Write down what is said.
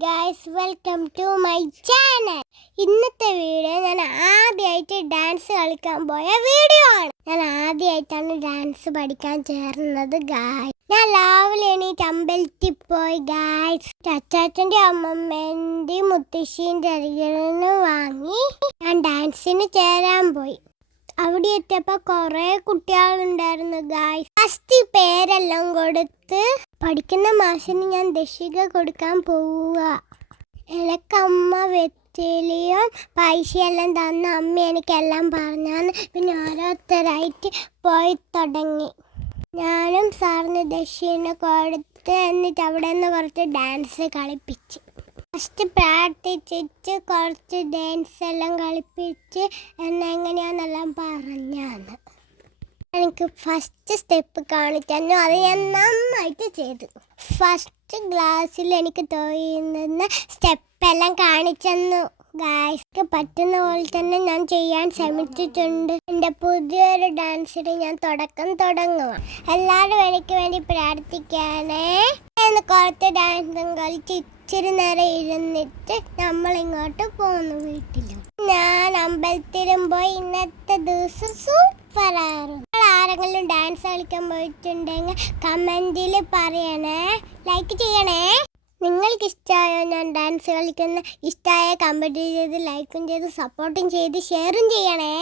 Guys, welcome to my channel. ഇന്നത്തെ video ഞാൻ ആദ്യമായിട്ട് ഡാൻസ് കളിക്കാൻ പോയ വീഡിയോ ആണ്. ഞാൻ ആദ്യമായിട്ടാണ് ഡാൻസ് പഠിക്കാൻ ചേർന്നത് ഗായ്സ്. ഞാൻ രാവിലെ എണീറ്റ് അമ്പലത്തിൽ പോയി ഗായ്സ്. ചച്ചാച്ചൻ്റെ അമ്മമ്മേൻ്റെയും മുത്തശ്ശീൻ്റെ അരികിൽ നിന്ന് വാങ്ങി ഞാൻ ഡാൻസിന് ചേരാൻ പോയി. അവിടെ എത്തിയപ്പോൾ കുറേ കുട്ടികളുണ്ടായിരുന്നു ഗായ്സ്. ഫസ്റ്റ് പേരെല്ലാം കൊടുത്ത് പഠിക്കുന്ന മാഷിന് ഞാൻ ദശിക കൊടുക്കാൻ പോവുക. എനിക്കമ്മ വെറ്റിലയും പൈസയെല്ലാം തന്ന അമ്മ എനിക്കെല്ലാം പറഞ്ഞാന്ന്. പിന്നെ ഓരോരുത്തരായിട്ട് പോയി തുടങ്ങി. ഞാനും സാറിന് ദശിനെ കൊടുത്ത് എന്നിട്ട് അവിടെ നിന്ന് കുറച്ച് ഡാൻസ് കളിപ്പിച്ച്. ഫസ്റ്റ് പ്രാർത്ഥിച്ചിട്ട് കുറച്ച് ഡാൻസ് എല്ലാം കളിപ്പിച്ച് എന്നെങ്ങനെയാണെന്നെല്ലാം പറഞ്ഞാന്ന്. എനിക്ക് ഫസ്റ്റ് സ്റ്റെപ്പ് കാണിച്ചു. അത് ഞാൻ നന്നായിട്ട് ചെയ്തു. ഫസ്റ്റ് ക്ലാസ്സിൽ എനിക്ക് തോന്നുന്ന സ്റ്റെപ്പെല്ലാം കാണിച്ചു ഗായ്സ്ക്ക് പറ്റുന്ന പോലെ തന്നെ ഞാൻ ചെയ്യാൻ ശ്രമിച്ചിട്ടുണ്ട്. എൻ്റെ പുതിയൊരു ഡാൻസിന് ഞാൻ തുടങ്ങുക. എല്ലാവരും എനിക്ക് വേണ്ടി പ്രാർത്ഥിക്കാനേ. കുറച്ച് ഡാൻസും കളിച്ച് ഇച്ചിരി നേരം ഇരുന്നിട്ട് നമ്മൾ ഇങ്ങോട്ട് പോന്നു വീട്ടിലും. ഞാൻ അമ്പലത്തിലും പോയി. ഇന്നത്തെ ദിവസം സൂപ്പറായിരുന്നു. ആരെങ്കിലും ഡാൻസ് കളിക്കാൻ പോയിട്ടുണ്ടെങ്കിൽ കമൻറ്റിൽ പറയണേ, ലൈക്ക് ചെയ്യണേ. നിങ്ങൾക്ക് ഇഷ്ടമായോ ഞാൻ ഡാൻസ് കളിക്കുന്ന? ഇഷ്ടമായ കമൻറ്റ് ചെയ്ത് ലൈക്കും ചെയ്ത് സപ്പോർട്ടും ചെയ്ത് ഷെയറും ചെയ്യണേ.